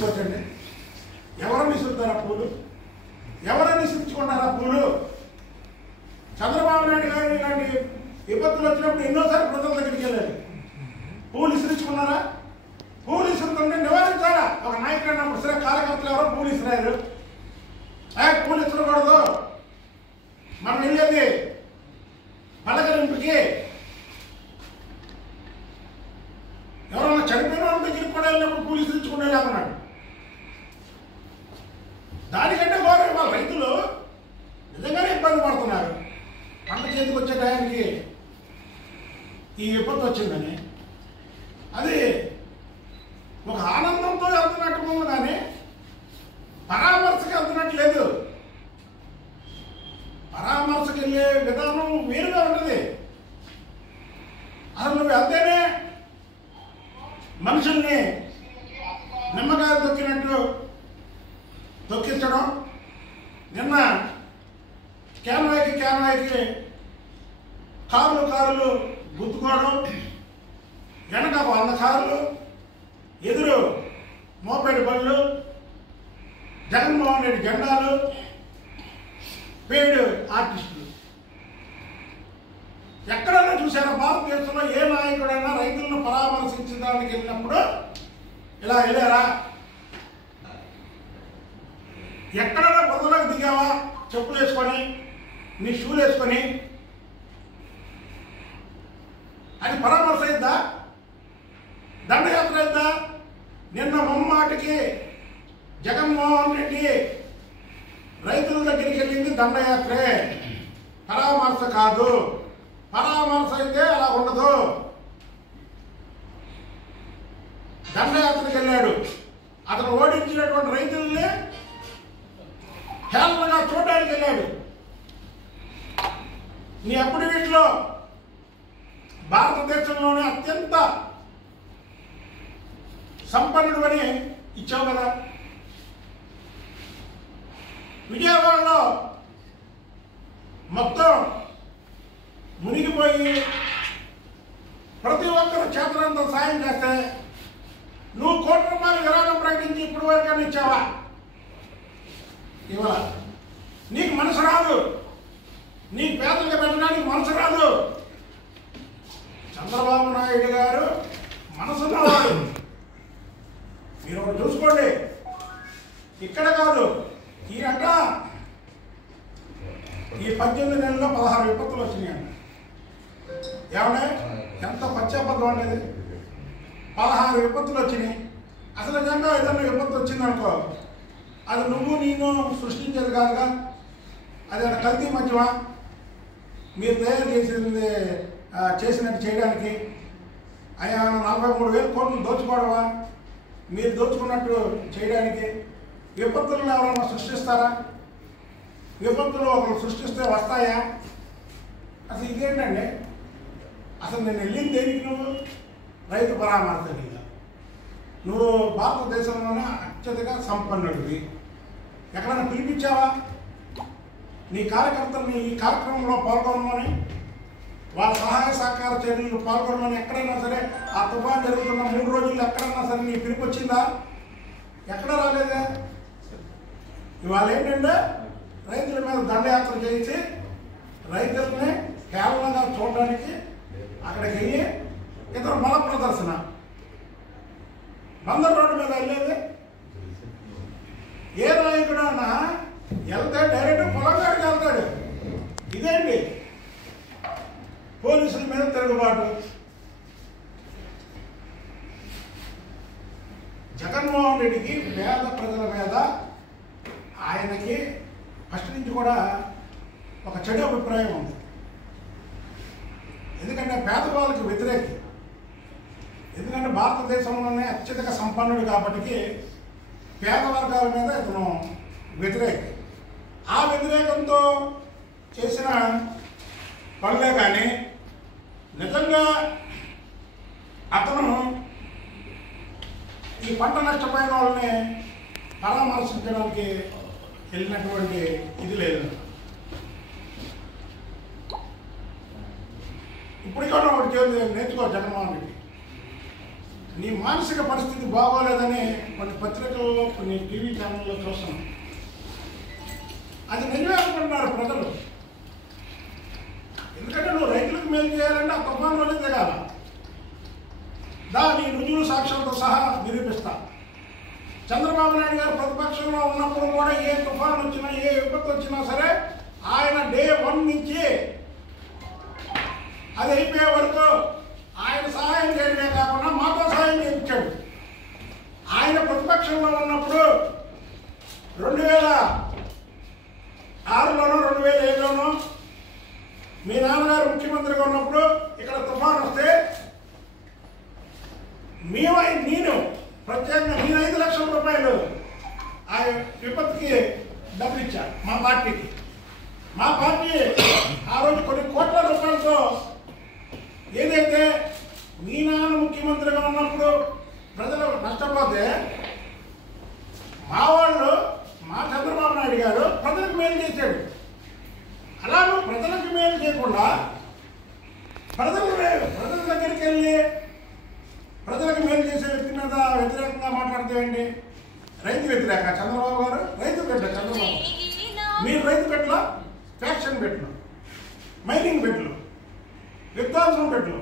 విసిరించుకోవచ్చండి. ఎవరని విసురుతారా పూలు? ఎవరని విసిరించుకుంటారా పూలు? చంద్రబాబు నాయుడు గారు ఇలాంటి విపత్తులు వచ్చినప్పుడు ఎన్నోసార్లు ప్రజల దగ్గరికి వెళ్ళారు. పూలు విసిరించుకున్నారా? పూలు విసురుతుంటే నివారించాలా? ఒక నాయకుడు అన్నప్పుడు సరే, కార్యకర్తలు ఎవరో పూలు విసిరారు. పూలు విసరకూడదు, మనం వెళ్ళేది పలకరింపుకి. ఎవరన్నా చనిపోయిన వాళ్ళ దగ్గరికి కూడా వెళ్ళినప్పుడు పూలు విసిరించుకునే లేకున్నాడు. దానికంటే గౌరవం వాళ్ళ రైతులు నిజంగానే ఇబ్బంది పడుతున్నారు. పంట చేతికి వచ్చే టయానికి ఈ విపత్తు వచ్చిందని అది ఒక ఆనందంతో వెళ్తున్నట్టు ఉంది, కానీ పరామర్శకు వెళ్తున్నట్టు లేదు. పరామర్శకు వెళ్ళే విధానం వేరుగా ఉంటుంది. అసలు నువ్వు వెళ్తేనే మనుషుల్ని నిమ్మకాయలు తొక్కినట్టు తొక్కించడం. నిన్న క్యాన్వాయ్కి కారులు గుద్దుకోవడం, వెనక 100 కార్లు, ఎదురు మోపెడ్ బళ్ళు, జగన్మోహన్ రెడ్డి జెండాలు, పెయిడ్ ఆర్టిస్టులు. ఎక్కడైనా చూసారా భారతదేశంలో ఏ నాయకుడైనా రైతులను పరామర్శించడానికి వెళ్ళినప్పుడు ఇలా వెళ్ళారా? ఎక్కడైనా బురదలోకి దిగావా చెప్పులు వేసుకొని, నీ షూలు వేసుకొని? అది పరామర్శ అయిద్దా? దండయాత్ర అయిద్దా? నిన్న ముమ్మాటికి జగన్మోహన్ రెడ్డి రైతుల దగ్గరికి వెళ్ళింది దండయాత్రే, పరామర్శ కాదు. పరామర్శ అయితే అలా ఉండదు. దండయాత్రకు వెళ్ళాడు. అతను ఓడించినటువంటి రైతుల్ని హేళనగా చూడడానికి వెళ్ళాడు. నీ అప్పుడు వీటిలో భారతదేశంలోనే అత్యంత సంపన్నుడు అని ఇచ్చావు కదా. విజయవాడలో మొత్తం మునిగిపోయి ప్రతి ఒక్కరు చేతనంత సాయం చేస్తే నువ్వు ₹1 విరాళం ప్రకటించి ఇప్పుడు వరకు ఇచ్చావా? ఇవాళ నీకు మనసు రాదు. నీ పేదలకు పెట్టడానికి మనసు రాదు. చంద్రబాబు నాయుడు గారు మనసున్నవాడు. మీరు ఒకటి చూసుకోండి, ఇక్కడ కాదు, ఈ 18 నెలల్లో 16 విపత్తులు వచ్చినాయండి. ఏమన్నా ఎంత పశ్చాపద్ధం అనేది? 16 విపత్తులు వచ్చినాయి. అసలు నిజంగా ఏదన్నా విపత్తు వచ్చిందనుకో, అది నువ్వు నేను సృష్టించేది కాదుగా. అది కల్తీ మధ్యమా? మీరు తయారు చేసినట్టు చేయడానికి ఆయన 43,000 కోట్లు దోచుకోవడమా? మీరు దోచుకున్నట్టు చేయడానికి? విపత్తులను ఎవరైనా సృష్టిస్తారా? విపత్తులు ఒకరు సృష్టిస్తే వస్తాయా? అసలు ఇదేంటండి? అసలు నేను వెళ్ళింది దేనికి? నువ్వు రైతు పరామర్శ. నువ్వు భారతదేశంలోనే అత్యధిక సంపన్నుడివి. ఎక్కడైనా పిలిపించావా నీ కార్యకర్తల్ని ఈ కార్యక్రమంలో పాల్గొనమని, వాళ్ళ సహాయ సహకార చర్యలు పాల్గొనమని? ఎక్కడైనా సరే ఆ తుఫాన్ జరుగుతున్న 3 రోజుల్లో ఎక్కడైనా సరే నీ పిలుపు వచ్చిందా? ఎక్కడ రాలేదా? ఇవాళ ఏంటంటే రైతుల మీద దండయాత్ర చేసి రైతుల్ని కేవలంగా చూడడానికి అక్కడికి వెళ్ళి ఇతర బల ప్రదర్శన. బందర్ రోడ్డు మీద వెళ్ళేది ఏ నాయకుడు అన్నా వెళ్తే డైరెక్ట్ పొలంగాడికి వెళ్తాడు. ఇదేంటి పోలీసుల మీద తిరుగుబాటు? జగన్మోహన్ రెడ్డికి పేద ప్రజల మీద ఆయనకి ఫస్ట్ నుంచి కూడా ఒక చెడు అభిప్రాయం ఉంది. ఎందుకంటే పేదవాళ్ళకి వ్యతిరేకి. ఎందుకంటే భారతదేశంలోనే అత్యధిక సంపన్నుడు కాబట్టి పేద వర్గాల మీద ఇతను వ్యతిరేకి. ఆ వ్యతిరేకంతో చేసిన పనులే కానీ నిజంగా అతను ఈ పంట నష్టపోయిన వాళ్ళని పరామర్శించడానికి వెళ్ళినటువంటి ఇది లేదు. ఇప్పుడు కూడా ఒకటి నేర్చుకో జగన్మోహన్ రెడ్డి. నీ మానసిక పరిస్థితి బాగోలేదని కొన్ని పత్రికల్లో కొన్ని టీవీ ఛానల్లో చూస్తున్నాం. అది నిజమే అనుకుంటున్నారు ప్రజలు. ఎందుకంటే నువ్వు రైతులకు మేలు చేయాలంటే ఆ తుఫాన్లోనే దిగాల. దాని రుజువు సాక్ష్యాలతో సహా నిరూపిస్తా. చంద్రబాబు నాయుడు గారు ప్రతిపక్షంలో ఉన్నప్పుడు కూడా ఏ తుఫాన్ వచ్చినా ఏ విపత్తు వచ్చినా సరే ఆయన డే 1 నుంచి అది అయిపోయే వరకు ఆయన సహాయం చేయడమే కాకుండా మాతో సహాయం చేయించాడు. ఆయన ప్రతిపక్షంలో ఉన్నప్పుడు 2006లోనో 2007లోనో మీ నాన్నగారు ముఖ్యమంత్రిగా ఉన్నప్పుడు ఇక్కడ తుఫాన్ వస్తే నేను ప్రత్యేకంగా నేను 5 లక్షల రూపాయలు ఆ విపత్తుకి డబ్బులు ఇచ్చాను మా పార్టీకి. మా పార్టీ ఆ రోజు కొన్ని కోట్ల రూపాయలతో ఏదైతే మీ నాన్న ముఖ్యమంత్రిగా ఉన్నప్పుడు ప్రజలు నష్టపోతే మా వాళ్ళు మా చంద్రబాబు నాయుడు గారు ప్రజలకు మేలు చేశాడు. అలాగే ప్రజలకు మేలు చేయకుండా ప్రజల దగ్గరికి వెళ్ళి ప్రజలకు మేలు చేసే వ్యక్తి మీద వ్యతిరేకంగా మాట్లాడతామండి. రైతు వ్యతిరేక చంద్రబాబు గారు, రైతు పెట్ట చంద్రబాబు. మీరు రైతు పెట్టల, ఫ్యాక్షన్ పెట్టలు, మైనింగ్ పెట్టలు, విధ్వంసం పెట్టలు,